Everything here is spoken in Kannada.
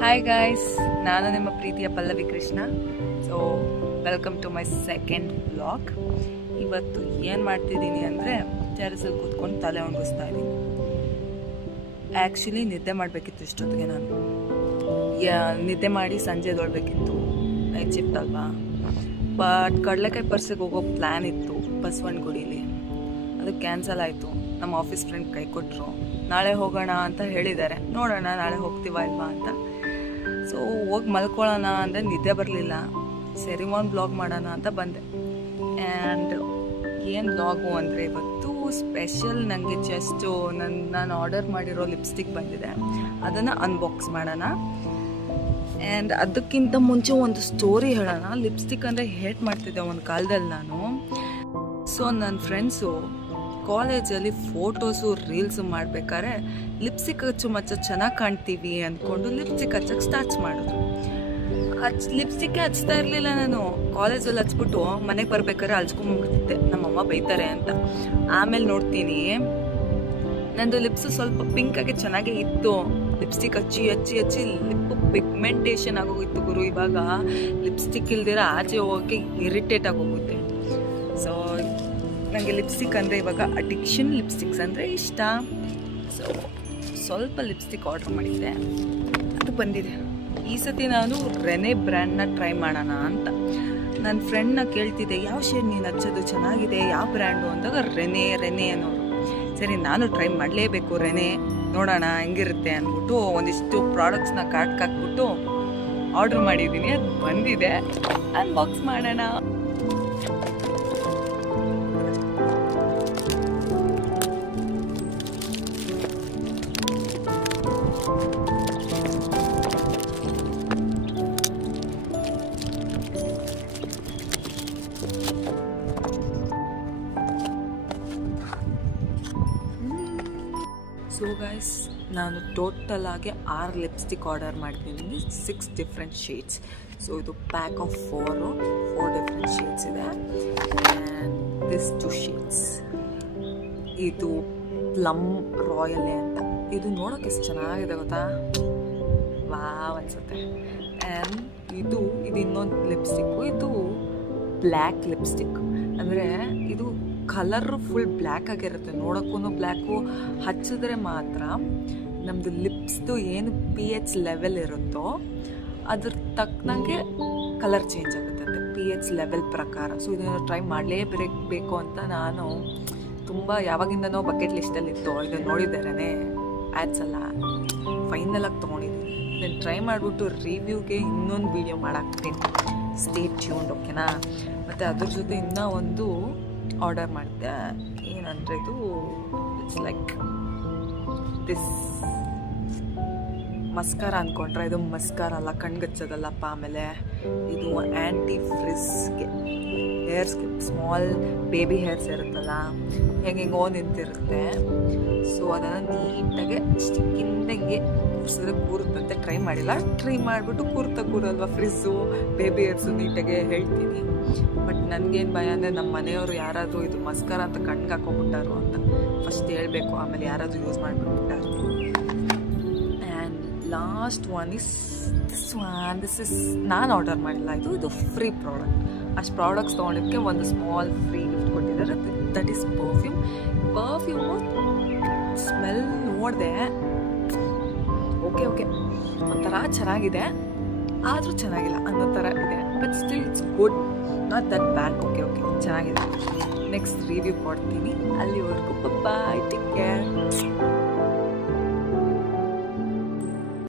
ಹಾಯ್ ಗಾಯ್ಸ್, ನಾನು ನಿಮ್ಮ ಪ್ರೀತಿಯ Pallavi Krishna. So welcome to my second vlog. ಇವತ್ತು ಏನು ಮಾಡ್ತಿದ್ದೀನಿ ಅಂದರೆ ಟೆರೆಸಲ್ಲಿ ಕೂತ್ಕೊಂಡು ತಲೆ ಒಣಗಿಸ್ತಾ ಇದ್ದೀನಿ. ಆ್ಯಕ್ಚುಲಿ ನಿದ್ದೆ ಮಾಡಬೇಕಿತ್ತು ಇಷ್ಟೊತ್ತಿಗೆ. ನಾನು ನಿದ್ದೆ ಮಾಡಿ ಸಂಜೆ ಎದ್ದೇಳಬೇಕಿತ್ತು, ನೈಟ್ ಶಿಫ್ಟ್ ಅಲ್ವಾ. ಬಟ್ ಕಡಲೆಕಾಯಿ ಪರ್ಸಿಗೆ ಹೋಗೋ ಪ್ಲ್ಯಾನ್ ಇತ್ತು ಬಸವನಗುಡಿಲಿ, ಅದು ಕ್ಯಾನ್ಸಲ್ ಆಯಿತು. ನಮ್ಮ ಆಫೀಸ್ ಫ್ರೆಂಡ್ ಕೈ ಕೊಟ್ಟರು, ನಾಳೆ ಹೋಗೋಣ ಅಂತ ಹೇಳಿದ್ದಾರೆ. ನೋಡೋಣ ನಾಳೆ ಹೋಗ್ತೀವಾ ಇಲ್ವಾ ಅಂತ. ಸೊ ಹೋಗಿ ಮಲ್ಕೊಳ್ಳೋಣ ಅಂದರೆ ನಿದ್ದೆ ಬರಲಿಲ್ಲ. ಸರಿ ಒಂದು ಬ್ಲಾಗ್ ಮಾಡೋಣ ಅಂತ ಬಂದೆ. ಆ್ಯಂಡ್ ಏನು ಬ್ಲಾಗು ಅಂದರೆ ಇವತ್ತು ಸ್ಪೆಷಲ್ ನನಗೆ ಜಸ್ಟು ನಾನು ಆರ್ಡರ್ ಮಾಡಿರೋ ಲಿಪ್ಸ್ಟಿಕ್ ಬಂದಿದೆ, ಅದನ್ನು ಅನ್ಬಾಕ್ಸ್ ಮಾಡೋಣ. ಆ್ಯಂಡ್ ಅದಕ್ಕಿಂತ ಮುಂಚೆ ಒಂದು ಸ್ಟೋರಿ ಹೇಳೋಣ. ಲಿಪ್ಸ್ಟಿಕ್ ಅಂದರೆ ಹೇಟ್ ಮಾಡ್ತಿದ್ದೆ ಒಂದು ಕಾಲದಲ್ಲಿ ನಾನು. ಸೊ ನನ್ನ ಫ್ರೆಂಡ್ಸು ಕಾಲೇಜಲ್ಲಿ ಫೋಟೋಸು ರೀಲ್ಸು ಮಾಡ್ಬೇಕಾದ್ರೆ ಲಿಪ್ಸ್ಟಿಕ್ ಹಚ್ಚು ಮಚ್ಚ ಚೆನ್ನಾಗಿ ಕಾಣ್ತೀವಿ ಅಂದ್ಕೊಂಡು ಲಿಪ್ಸ್ಟಿಕ್ ಹಚ್ಚಕ್ಕೆ ಸ್ಟಾರ್ಟ್ ಮಾಡಿದ್ರು. ಲಿಪ್ಸ್ಟಿಕ್ಕೇ ಹಚ್ತಾ ಇರಲಿಲ್ಲ ನಾನು. ಕಾಲೇಜಲ್ಲಿ ಹಚ್ಬಿಟ್ಟು ಮನೆಗೆ ಬರ್ಬೇಕಾದ್ರೆ ಹಚ್ಕೊಂಡ್ಬಿಡ್ತಿದ್ದೆ, ನಮ್ಮಮ್ಮ ಬೈತಾರೆ ಅಂತ. ಆಮೇಲೆ ನೋಡ್ತೀನಿ ನಂದು ಲಿಪ್ಸು ಸ್ವಲ್ಪ ಪಿಂಕಾಗಿ ಚೆನ್ನಾಗೇ ಇತ್ತು. ಲಿಪ್ಸ್ಟಿಕ್ ಹಚ್ಚಿ ಹಚ್ಚಿ ಹಚ್ಚಿ ಲಿಪ್ ಪಿಗ್ಮೆಂಟೇಷನ್ ಆಗೋಗಿತ್ತು ಗುರು. ಇವಾಗ ಲಿಪ್ಸ್ಟಿಕ್ ಇಲ್ದಿರ ಆಚೆ ಹೋಗೋಕ್ಕೆ ಇರಿಟೇಟ್ ಆಗೋಗುತ್ತೆ. ಸೊ ನನಗೆ ಲಿಪ್ಸ್ಟಿಕ್ ಅಂದರೆ ಇವಾಗ ಅಡಿಕ್ಷನ್. ಲಿಪ್ಸ್ಟಿಕ್ಸ್ ಅಂದರೆ ಇಷ್ಟ. ಸೊ ಸ್ವಲ್ಪ ಲಿಪ್ಸ್ಟಿಕ್ ಆರ್ಡರ್ ಮಾಡಿದ್ದೆ, ಅದು ಬಂದಿದೆ. ಈ ಸತಿ ನಾನು ರೆನೆ ಬ್ರ್ಯಾಂಡ್ನ ಟ್ರೈ ಮಾಡೋಣ ಅಂತ ನನ್ನ ಫ್ರೆಂಡ್ನ ಕೇಳ್ತಿದ್ದೆ, ಯಾವ ಶೇಡ್ ನೀನು ಹಚ್ಚೋದು ಚೆನ್ನಾಗಿದೆ, ಯಾವ ಬ್ರ್ಯಾಂಡು ಅಂದಾಗ ರೆನೆ ಅನ್ನೋರು. ಸರಿ ನಾನು ಟ್ರೈ ಮಾಡಲೇಬೇಕು ರೆನೆ, ನೋಡೋಣ ಹೆಂಗಿರುತ್ತೆ ಅಂದ್ಬಿಟ್ಟು ಒಂದಿಷ್ಟು ಪ್ರಾಡಕ್ಟ್ಸ್ನ ಕಾರ್ಟ್ಗೆ ಹಾಕ್ಬಿಟ್ಟು ಆರ್ಡ್ರ್ ಮಾಡಿದ್ದೀನಿ. ಅದು ಬಂದಿದೆ, ಅನ್ಬಾಕ್ಸ್ ಮಾಡೋಣ. ಸೊ ಗೈಸ್, ನಾನು ಟೋಟಲ್ ಆಗಿ 6 ಲಿಪ್ಸ್ಟಿಕ್ ಆರ್ಡರ್ ಮಾಡಿದ್ದೀನಿ, 6 ಡಿಫ್ರೆಂಟ್ ಶೇಡ್ಸ್. ಸೊ ಇದು ಪ್ಯಾಕ್ ಆಫ್ 4 ಡಿಫ್ರೆಂಟ್ ಶೇಡ್ಸ್ ಇದೆ. And this 2 shades. ಇದು ಪ್ಲಮ್ ರಾಯಲ್ ಅಂತ. ಇದು ನೋಡೋಕೆ ಎಷ್ಟು ಚೆನ್ನಾಗಿದೆ ಗೊತ್ತಾ, ವಾವ್ ಅನ್ಸುತ್ತೆ. ಆ್ಯಂಡ್ ಇದು ಇನ್ನೊಂದು ಲಿಪ್ಸ್ಟಿಕ್ಕು. ಇದು ಬ್ಲ್ಯಾಕ್ ಲಿಪ್ಸ್ಟಿಕ್. ಅಂದರೆ ಇದು ಕಲರು ಫುಲ್ ಬ್ಲ್ಯಾಕ್ ಆಗಿರುತ್ತೆ, ನೋಡೋಕ್ಕೂ ಬ್ಲ್ಯಾಕು. ಹಚ್ಚಿದ್ರೆ ಮಾತ್ರ ನಮ್ಮದು ಲಿಪ್ಸ್ದು ಏನು pH ಲೆವೆಲ್ ಇರುತ್ತೋ ಅದ್ರ ತಕ್ಕನಂಗೆ ಕಲರ್ ಚೇಂಜ್ ಆಗುತ್ತೆ pH ಲೆವೆಲ್ ಪ್ರಕಾರ. ಸೊ ಇದನ್ನು ಟ್ರೈ ಮಾಡಲೇಬೇಕು ಅಂತ ನಾನು ತುಂಬ ಯಾವಾಗಿಂದನೋ ಬಕೆಟ್ ಲಿಸ್ಟಲ್ಲಿತ್ತು. ಇದನ್ನು ನೋಡಿದ್ದಾರೇ ಆ್ಯಡ್ಸ್ ಎಲ್ಲ ಫೈನಲಾಗಿ ತೊಗೊಂಡಿದ್ದೀನಿ. ಇದನ್ನು ಟ್ರೈ ಮಾಡಿಬಿಟ್ಟು ರಿವ್ಯೂಗೆ ಇನ್ನೊಂದು ವೀಡಿಯೋ ಮಾಡಾಕ್ತೀನಿ. ಸ್ಟೇ ಟ್ಯೂನ್ಡ್, ಓಕೆನಾ? ಮತ್ತು ಅದ್ರ ಜೊತೆ ಇನ್ನೂ ಒಂದು ಆರ್ಡರ್ ಮಾಡಿದೆ. ಏನಂದರೆ ಇದು ಇಟ್ಸ್ ಲೈಕ್ ದಿಸ್ ಮಸ್ಕಾರ ಅಂದ್ಕೊಂಡ್ರೆ, ಇದು ಮಸ್ಕಾರ ಅಲ್ಲ, ಕಣ್ಗಚ್ಚೋದಲ್ಲಪ್ಪ. ಆಮೇಲೆ ಇದು ಆ್ಯಂಟಿ ಫ್ರಿಸ್ಗೆ, ಹೇರ್ಸ್ಗೆ, ಸ್ಮಾಲ್ ಬೇಬಿ ಹೇರ್ಸ್ ಇರುತ್ತಲ್ಲ, ಹೆಂಗೆಂಗೋ ನಿಂತಿರುತ್ತೆ. ಸೊ ಅದನ್ನು ನೀಟಾಗಿ ಸ್ಟಿಕ್ಕಿಂದ ಹಿಂಗೆ ಕೂರಿಸಿದ್ರೆ ಕೂರುತ್ತಂತೆ. ಟ್ರೈ ಮಾಡಿಲ್ಲ, ಟ್ರೈ ಮಾಡಿಬಿಟ್ಟು ಕೂರಲ್ವ ಫ್ರಿಸ್ಸು ಬೇಬಿ ಹೇರ್ಸು ನೀಟಾಗೆ ಹೇಳ್ತೀನಿ. ಬಟ್ ನನಗೇನು ಭಯ ಅಂದರೆ ನಮ್ಮ ಮನೆಯವರು ಯಾರಾದರೂ ಇದು ಮಸ್ಕಾರ ಅಂತ ಕಣ್ಗೆ ಹಾಕೊಂಡ್ಬಿಟ್ಟಾರು ಅಂತ ಫಸ್ಟ್ ಹೇಳಬೇಕು, ಆಮೇಲೆ ಯಾರಾದರೂ ಯೂಸ್ ಮಾಡಿಬಿಟ್ಬಿಟ್ಟಾರು. And last one is this is ನಾನು ಆರ್ಡರ್ ಮಾಡಿಲ್ಲ, ಇದು ಫ್ರೀ ಪ್ರಾಡಕ್ಟ್. ಅಷ್ಟು ಪ್ರಾಡಕ್ಟ್ಸ್ ತೊಗೊಂಡಿದ್ದಕ್ಕೆ ಒಂದು ಸ್ಮಾಲ್ ಫ್ರೀ ಗಿಫ್ಟ್ ಕೊಟ್ಟಿದ್ದಾರೆ. ದಟ್ ಈಸ್ ಪರ್ಫ್ಯೂಮು ಸ್ಮೆಲ್ ನೋಡಿದೆ, ಓಕೆ ಒಂಥರ ಚೆನ್ನಾಗಿದೆ, ಆದರೂ ಚೆನ್ನಾಗಿಲ್ಲ ಅನ್ನೋ ಥರ ಇದೆ. But still it's good, not that bad. Okay ಚೆನ್ನಾಗಿದೆ. ನೆಕ್ಸ್ಟ್ ರಿವ್ಯೂ ಕೊಡ್ತೀನಿ. ಅಲ್ಲಿವರೆಗೂ ಬಾಯ್, ಟೇಕ್ ಕೇರ್.